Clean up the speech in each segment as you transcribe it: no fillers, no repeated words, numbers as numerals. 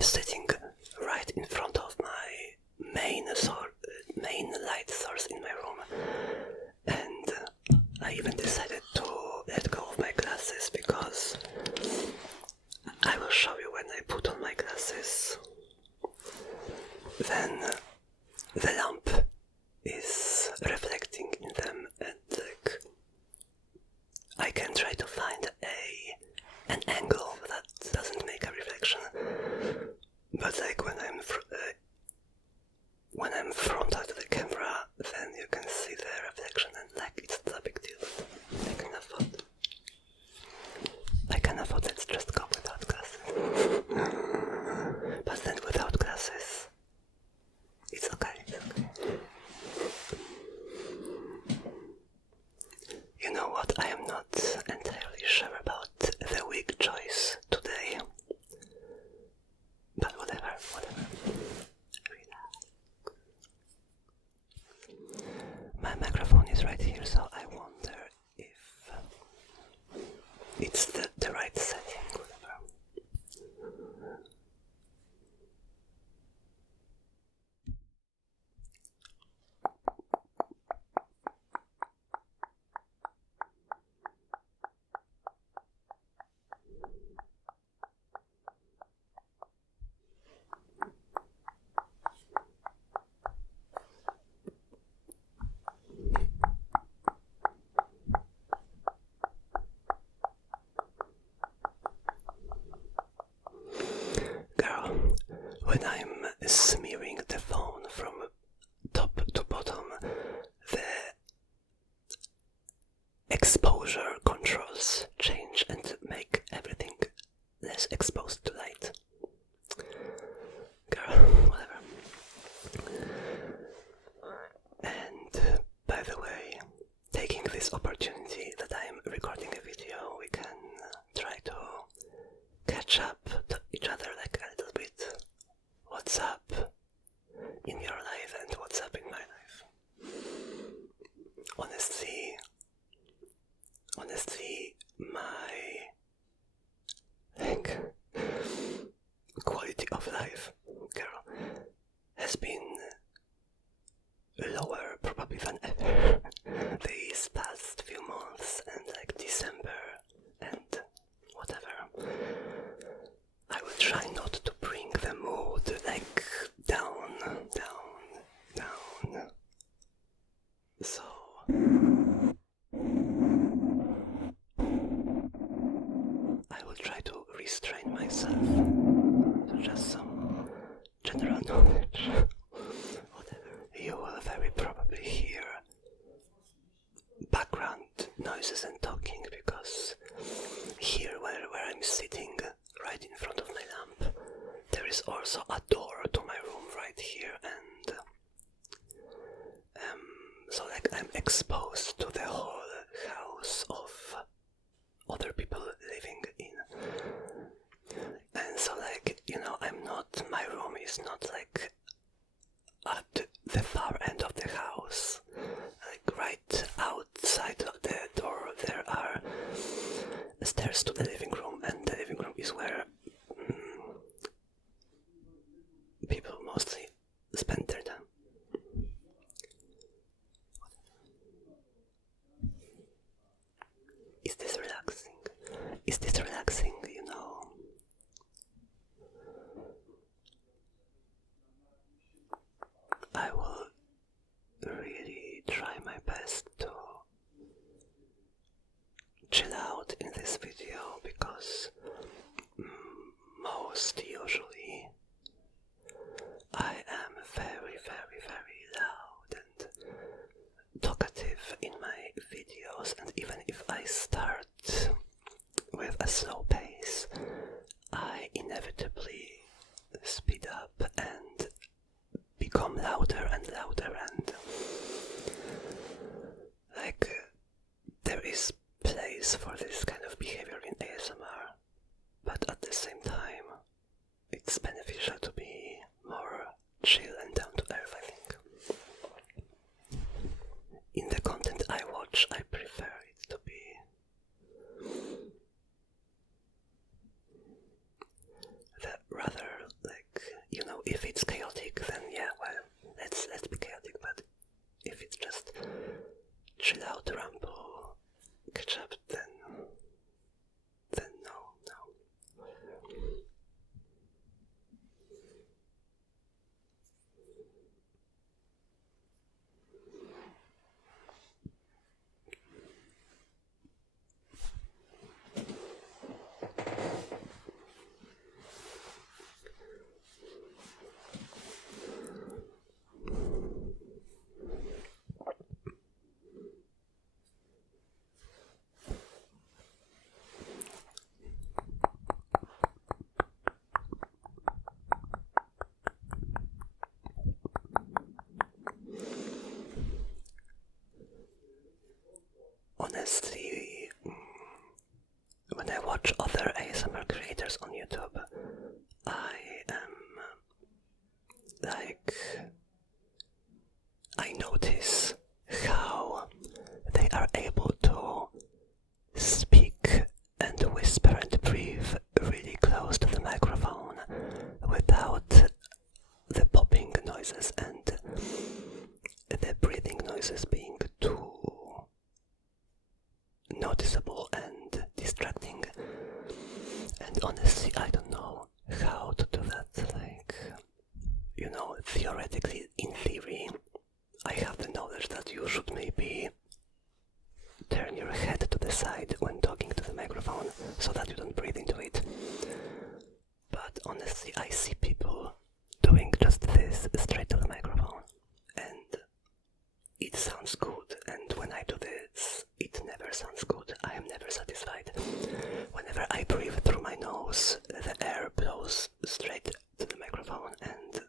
I'm sitting right in front of my main light source in my room, and I even decided to let go of my glasses because I will show you when I put on my glasses. Then the lamp is reflecting in them, and I can try to find an angle that doesn't make a reflection. But when I'm frontal to the camera, then you can see the reflection, and it's not a big deal. I can afford let's just go without glasses. But then without glasses, it's okay. You know what? I am not entirely sure about the wig choice today. But whatever. My microphone is right here, so I wonder if it's the right setting, whatever. When I'm smearing the phone from top to bottom, the exposure controls change and make everything less exposed to light. Girl, whatever. And by the way, taking this opportunity that I'm recording a video, we can try to catch up to each other a little bit. What's up in your life and what's up in my life? Honestly, my quality of life, girl, has been lower probably than ever these past few months, and December and whatever. I will try not to bring the mood down. So I will try to restrain myself to just some general knowledge. Whatever. You will very probably hear background noises and talking, because here where I'm sitting right in front of my lamp, there is also a door to my room right here, and so I'm exposed to the whole house of other people living in, and so my room is not at the far end of the house. Right outside of the door there are stairs to the living room, and the living room is where people mostly spend their time. Is this relaxing? I will really try my best to chill out in this video, because if it's chaotic, then yeah, well, let's be chaotic. But if it's just chill out, ramble, catch up, then no. Honestly, when I watch other ASMR creators on YouTube, I am I notice how they are able to speak and whisper and breathe really close to the microphone without the popping noises and the breathing noises being too noticeable and distracting. And honestly, I don't know how to do that. Theoretically, in theory, I have the knowledge that you should maybe turn your head to the side when talking to the microphone so that you don't breathe into it. But honestly, I see people doing just this straight to the microphone, and it sounds good. And when I do this, it never sounds good. I am never satisfied. Whenever I breathe through my nose, the air blows straight to the microphone, and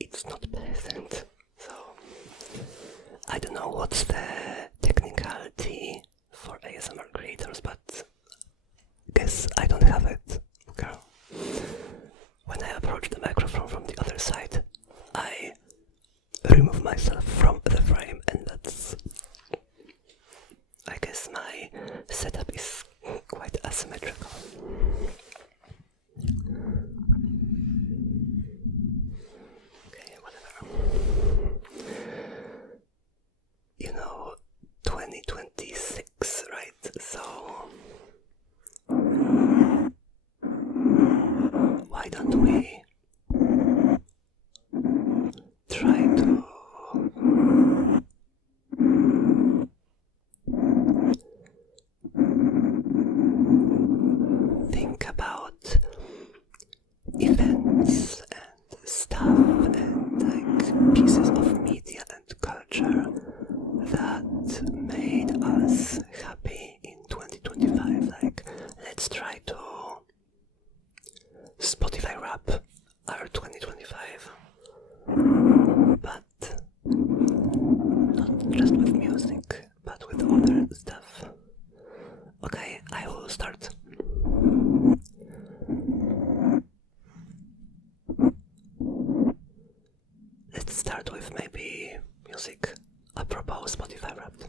it's not pleasant. So I don't know what's the technicality for ASMR creators, but guess I don't have it. Girl. When I approach the microphone from the other side, I remove myself from the frame, and that's, I guess, my setup is quite asymmetrical. Okay, whatever. 2026, right? So why don't we try to think about events and stuff and pieces of media and culture that made us happy in 2025. Let's try to Spotify rap our 2025, but not just with music, but with other stuff. Okay, I will start. Let's start with maybe music. Apropos Spotify Wrapped.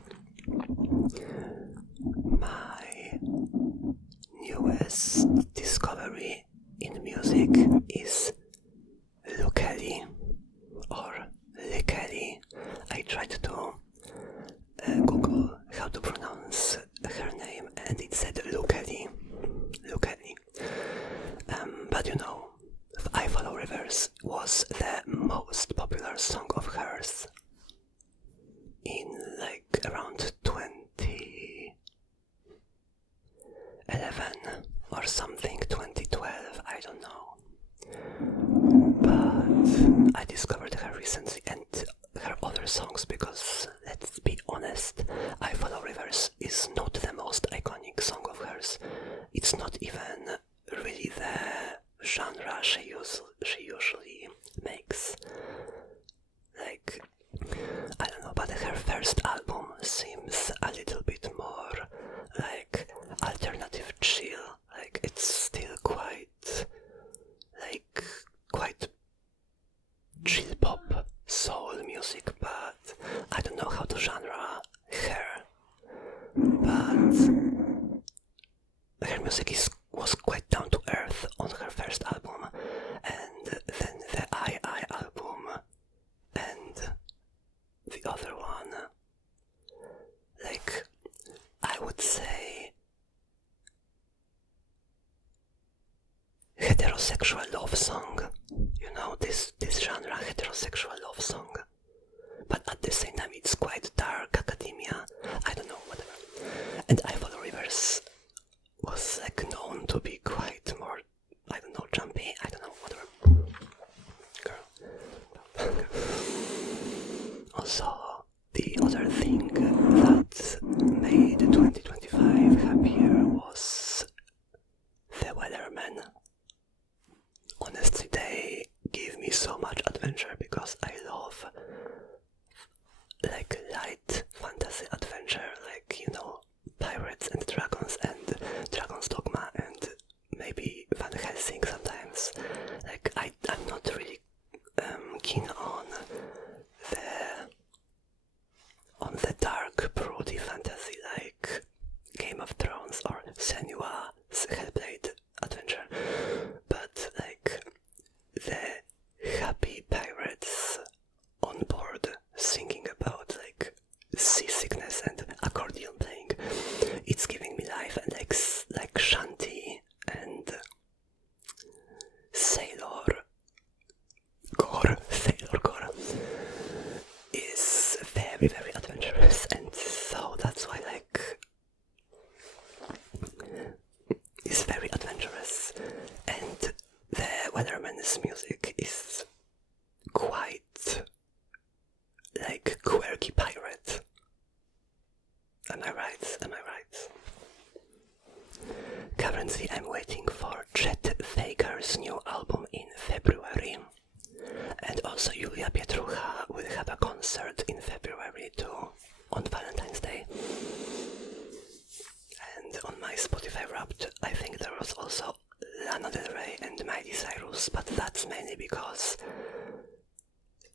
My newest discovery in music is Lukeli or Lekeli. I tried to Google how to pronounce her name, and it said Lukeli. But I Follow Rivers was the most popular song of hers in around 2011 or something, 2012, I don't know. But I discovered her recently and her other songs because, let's be honest, I Follow Rivers is not the most iconic song of hers. It's not even really the genre she usually makes. I don't know, but her first album seems a little bit more alternative chill. It's still quite chill pop soul music, but I don't know how to genre her. But her music was quite down to earth on her first album, and then heterosexual love song. You know, this genre, heterosexual love song. But at the same time, it's quite dark, academia, I don't know, whatever. And I Follow Rivers was like known to be quite more, I don't know, jumpy, I don't know, whatever. Girl. Also, the other thing that made 2025 happier was the Weathermen. Honestly, they give me so much adventure because I love like light fantasy adventure, like, you know, pirates and dragons and Dragon's Dogma and maybe Van Helsing sometimes. Like I'm not really keen on the dark, broody fantasy like Game of Thrones or Senua's Hellblade adventure, but like the happy pirates on board singing about like seasickness and accordion playing, it's giving me life. And like Shanty and Sailor Gore is very, very adventurous, and so that's why like it's very adventurous. And the Weatherman's music is quite like quirky pirate. Am I right? Currently I'm waiting for Chet Faker's new album in February. And also Julia Pietrucha will have a concert in February too, on Valentine's Day. And on my Spotify Wrapped, I think there was also Lana Del Rey and Miley Cyrus, but that's mainly because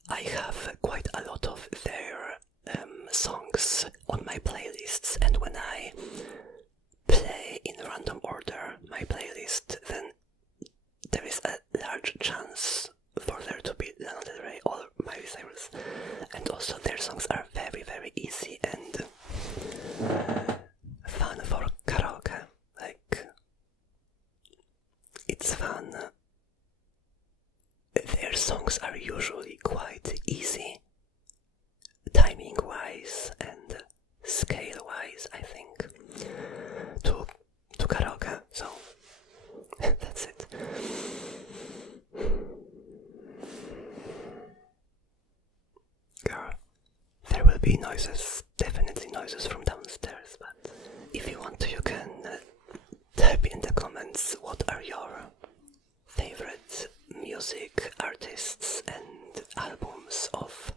I have quite a lot of their songs on my playlists, and when I play in random order my playlist, then there is a large chance for there to be Lana Del Rey or Miley Cyrus. And also their songs are very, very easy and fun for karaoke. Like, it's fun. Their songs are usually quite easy, timing wise and scale wise, I think, to karaoke, so that's it. Girl, there will be noises, definitely noises from downstairs, but if you want to, you can type in the comments what are your favorite music artists and albums of,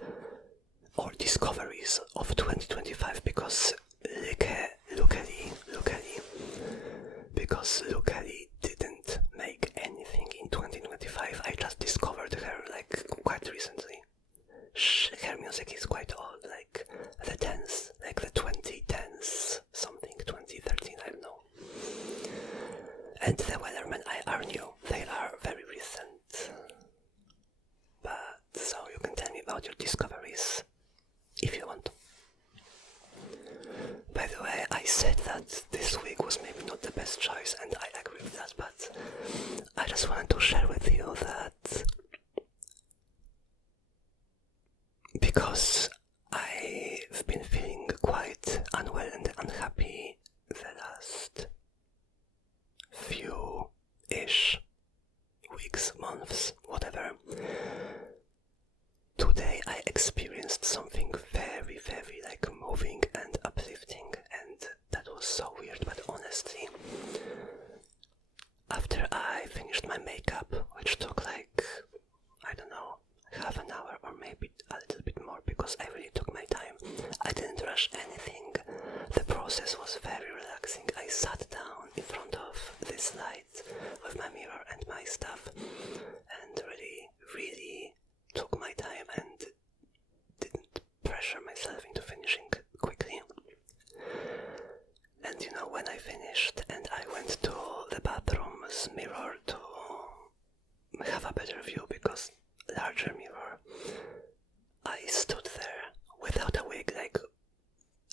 or discoveries of 2025, because Lucali didn't make anything in 2025. I just discovered her like quite recently. Her music is quite old, like the 10s, like the 2010s, something, 2013, I don't know. And the Weathermen are new, they are very recent. But so you can tell me about your discoveries if you want. By the way, I said that this week was maybe not the best choice, and I agree with that, but I just wanted to share with you that because I've been feeling quite unwell and unhappy the last few-ish weeks, months, whatever, today I experienced something very, very like moving and uplifting, and that was so weird. But honestly, after I finished my makeup, which took like, I don't know, half an hour or maybe a little bit more, because I really took my time, I didn't rush anything, the process was very relaxing. I sat down in front of this light with my mirror and my stuff and really took my time and didn't pressure myself into finishing quickly. And you know, when I finished and I went to the bathroom's mirror to have a better view, because larger mirror, I stood there without a wig, like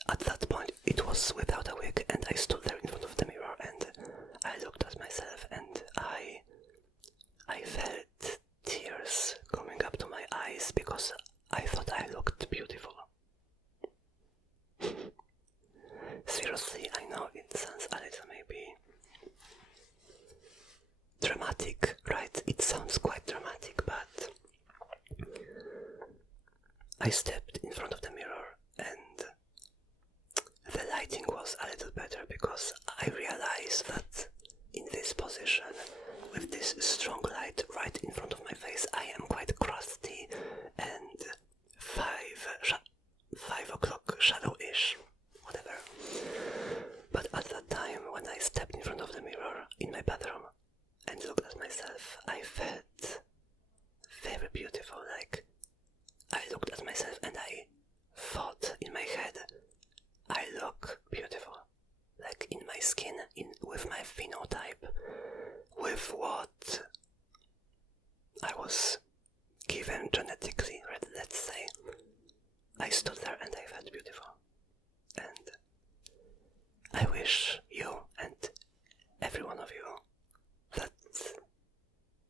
at that point it was without a wig, and I stood there in front of the mirror and I looked at myself and I dramatic, right? It sounds quite dramatic, but I stepped in front of the mirror and the lighting was a little better because I realized that in this position, with this strong light right in front of my face, I am quite crusty and 5 o'clock shadow-ish, whatever. But at that time, when I stepped in front of the mirror in my bathroom and looked at myself, I felt very beautiful. Like, I looked at myself and I thought in my head, I look beautiful. Like, in my skin, with my phenotype, with what I was given genetically, let's say. I stood there and I felt beautiful. And I wish you and every one of you that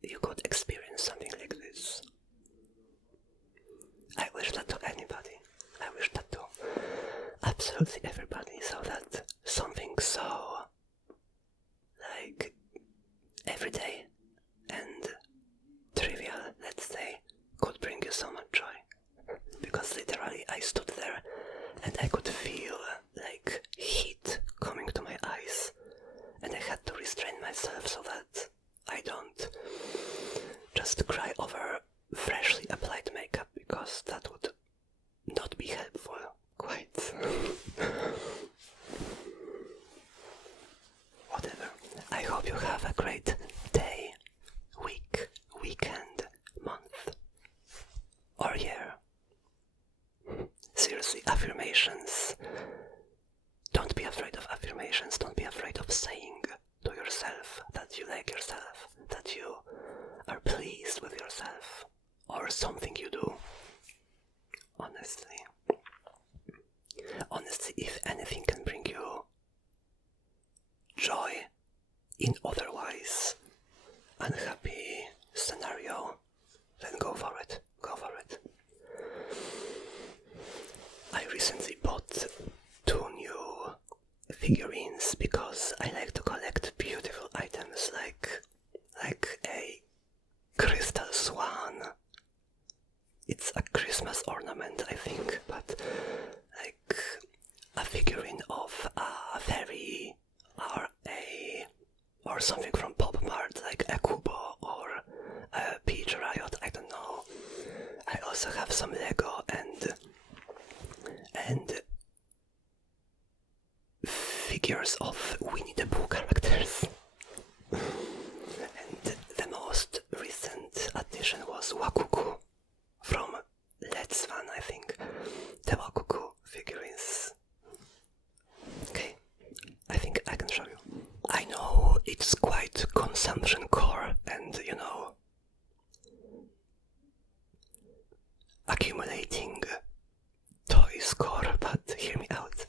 you could experience something like this. I wish that to anybody. I wish that to absolutely everybody, so that something so like everyday and trivial, let's say, could bring you so much joy. Because literally I stood there and I could feel like heat coming to my eyes, and I had to restrain myself so that I don't just cry over freshly applied makeup, because that would not be helpful, quite. Whatever. I hope you have a great day, week, weekend, month, or year. Seriously, affirmations. Don't be afraid of affirmations. Don't be afraid of saying to yourself that you like yourself, that you are pleased with yourself, or something you do. Honestly, if anything can bring you joy in otherwise unhappy scenario, then go for it. I recently bought 2 new figurines because I like to collect beautiful items like a crystal swan. It's a Christmas ornament, I think, but like a figurine of a fairy or something from Pop Mart, like a Kubo or a Peach Riot, I don't know. I also have some Lego and figures of Winnie the Pooh characters. And the most recent addition was Wakuku from Let's Fun, I think. The Wakuku figurines. Okay, I think I can show you. I know it's quite consumption core and, accumulating toys core, but hear me out.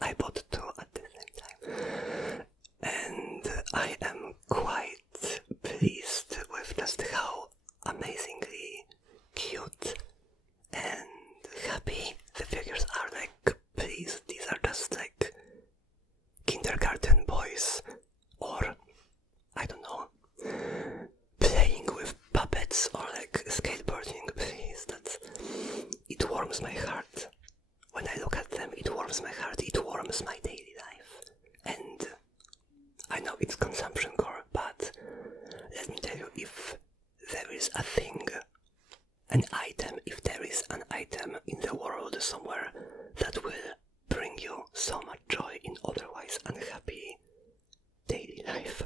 I bought 2 at the same time, and I am quite pleased with just how amazingly cute and happy the figures are. Like, please, these are just like kindergarten boys, or I don't know, playing with puppets or like skateboarding. Please, it warms my heart. When I look at them, it warms my heart, it warms my daily life. And I know it's consumption core, but let me tell you, if there is a thing, if there is an item in the world somewhere that will bring you so much joy in otherwise unhappy daily life,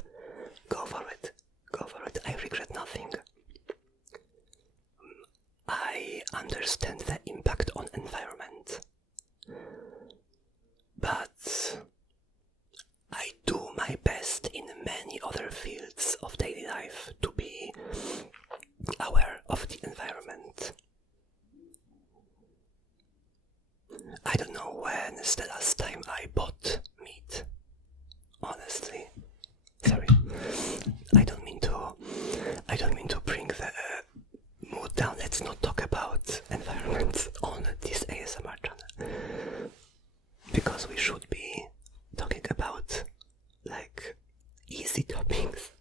go for it. I regret nothing. I understand the impact on environment, but I do my best in many other fields of daily life to be aware of the environment. I don't know easy toppings.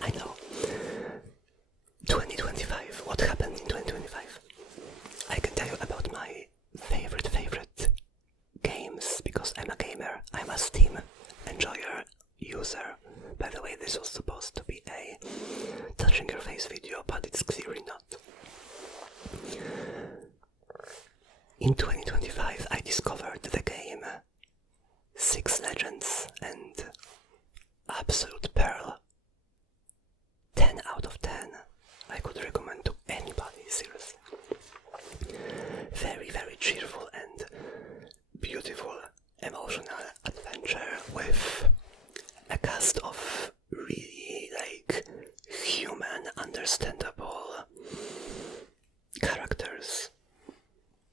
I know. 2025. What happened in 2025? I can tell you about my favorite games, because I'm a gamer. I'm a Steam enjoyer user. By the way, this was supposed to be a touching your face video, but it's clearly not. In 2025, I discovered the game Six Legends, and absolute pearl. 10 out of 10. I could recommend to anybody, seriously. Very, very cheerful and beautiful emotional adventure with a cast of really human, understandable characters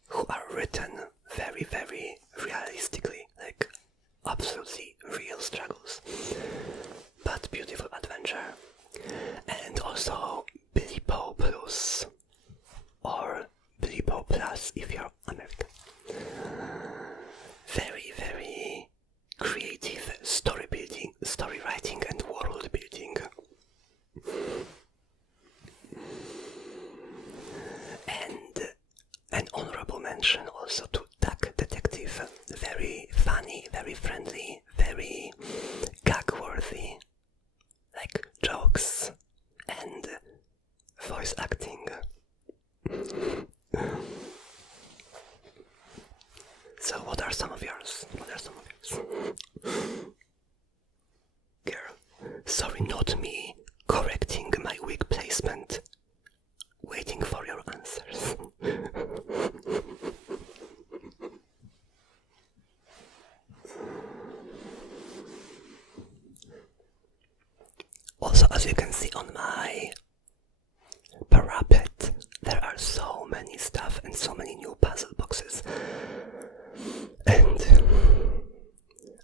who are written very, very realistically, absolutely real struggles, but beautiful adventure. And also Bry Beh or Bry Beh if you're American. Very, very creative story building, story writing and world building. And an honorable mention also to Duck Detective. Very funny, very friendly, very gag-worthy, jokes and voice acting. So what are some of yours? Girl, sorry, not me correcting my wig placement. Waiting for your answers. Also, as you can see on my parapet, there are so many stuff and so many new puzzle boxes. And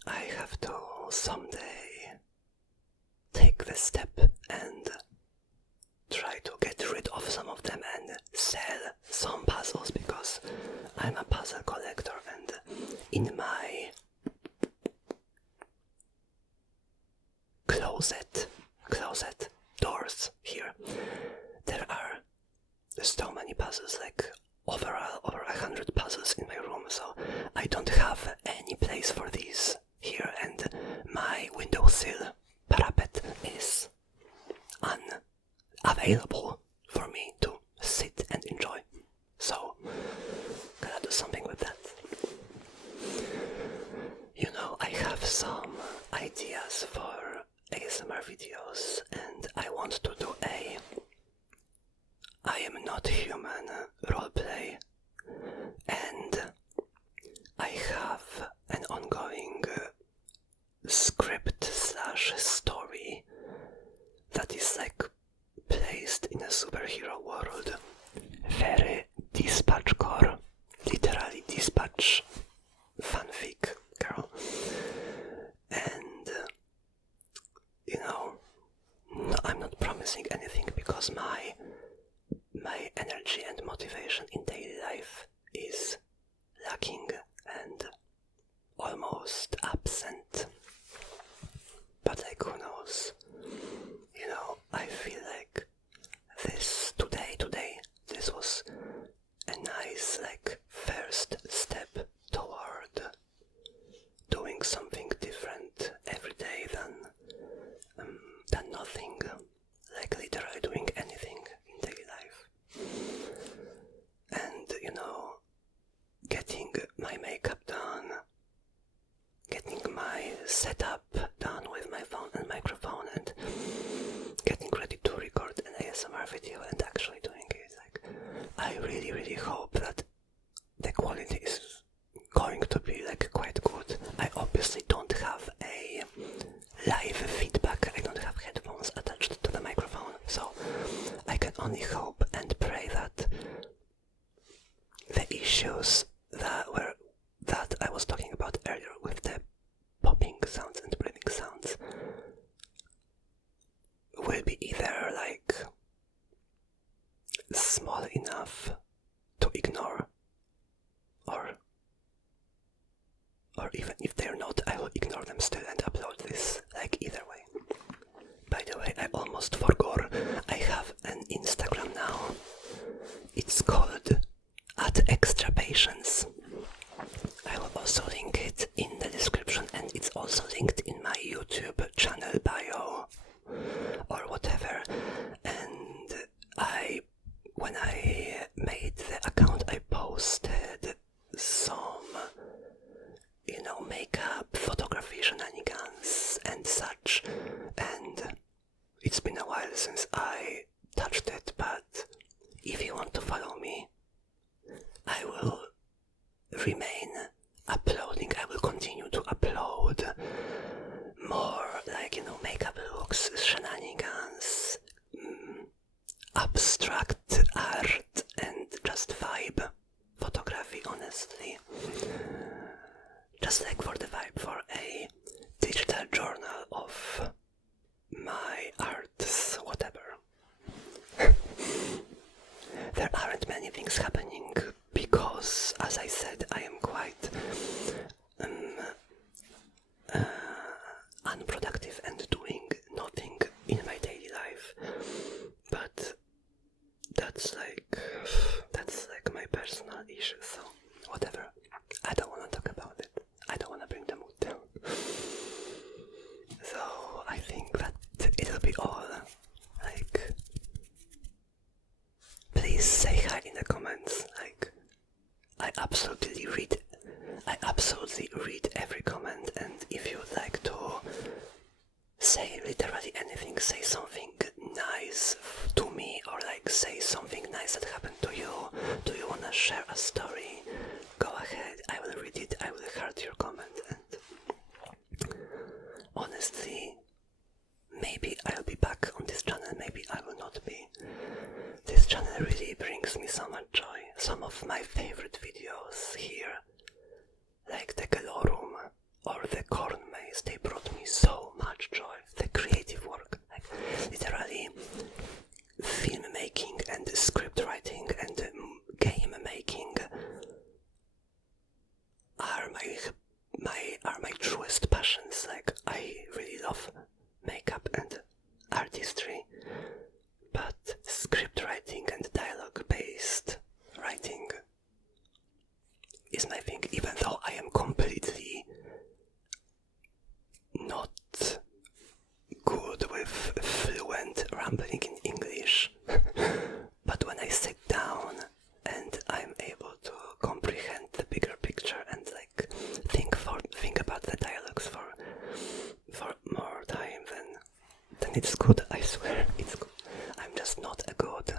I have to someday take the step and try to get rid of some of them and sell some puzzles, because I'm a puzzle collector, and in my closet doors here, there are so many puzzles, over 100 puzzles in my room, so I don't have any place for these here, and my windowsill parapet is unavailable for me to sit and enjoy. So, gotta do something with that. You know, I have some ideas for ASMR videos, and I want to do a I am not human roleplay, and I have an ongoing script / story that is placed in a superhero world. Very dispatch core, literally dispatch fanfic, girl. And no, I'm not promising anything, because my energy and motivation in daily life is lacking and almost absent. But who knows? I feel this today, this was a nice first step toward doing something different every day than nothing, literally doing anything in daily life. And getting my makeup done, getting my setup done with my phone and microphone, and getting ready to record an ASMR video and actually doing it. I really, really hope that the quality is going to be quite good. I obviously don't have a live feedback. I don't have headphones attached to the microphone, so I can only hope and pray that the issues that I was talking about earlier with the popping sounds and breathing sounds will be either small enough to ignore, or even if they're not, I will ignore them still and upload this either I touched it, but if you want to follow me, I will remain uploading. I will continue to upload more, like, makeup looks, shenanigans, abstract art, and just vibe photography, honestly. Just like for the vibe, for a digital journal of my arts, whatever. There aren't many things happening because, as I said, I am quite unproductive and doing nothing in my daily life. But that's like my personal issue, so whatever. I don't want to talk about it. I don't want to bring the mood down. So I think that it'll be all. Like, please say hi in the comments. Like, I absolutely read every comment, and if you would like to say literally anything, say something nice to me, or like say something nice that happened to you, do you wanna share a story, go ahead, I will read it, I will heart your comment. And honestly, maybe I'll be back on this channel, maybe I will not be. This channel really brings me so much joy. Some of my favorite videos here, like the Glorum or the Corn Maze, they brought me so much joy. The creative work, like literally film making and script writing and game making are my truest passions. Like, I really love makeup and artistry, but script writing and dialogue based writing is my thing, even though I am completely not good with fluent rambling in English. But when I sit down and I'm able to comprehend the bigger picture and like think about the dialogues for more time, then it's good. I swear it's good. I'm just not a good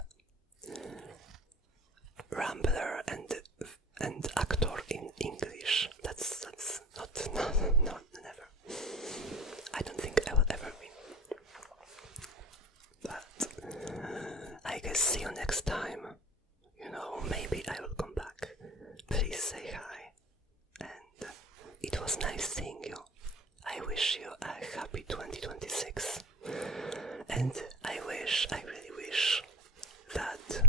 rambler and actor in English. That's not never. I don't think I will ever be. But I guess see you next time. Maybe I will come back. Please say hi. And it was nice seeing you. I wish you a happy 2026. And I really wish that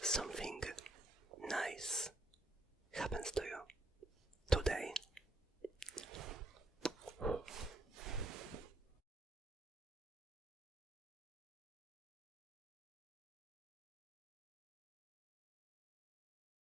something nice happens to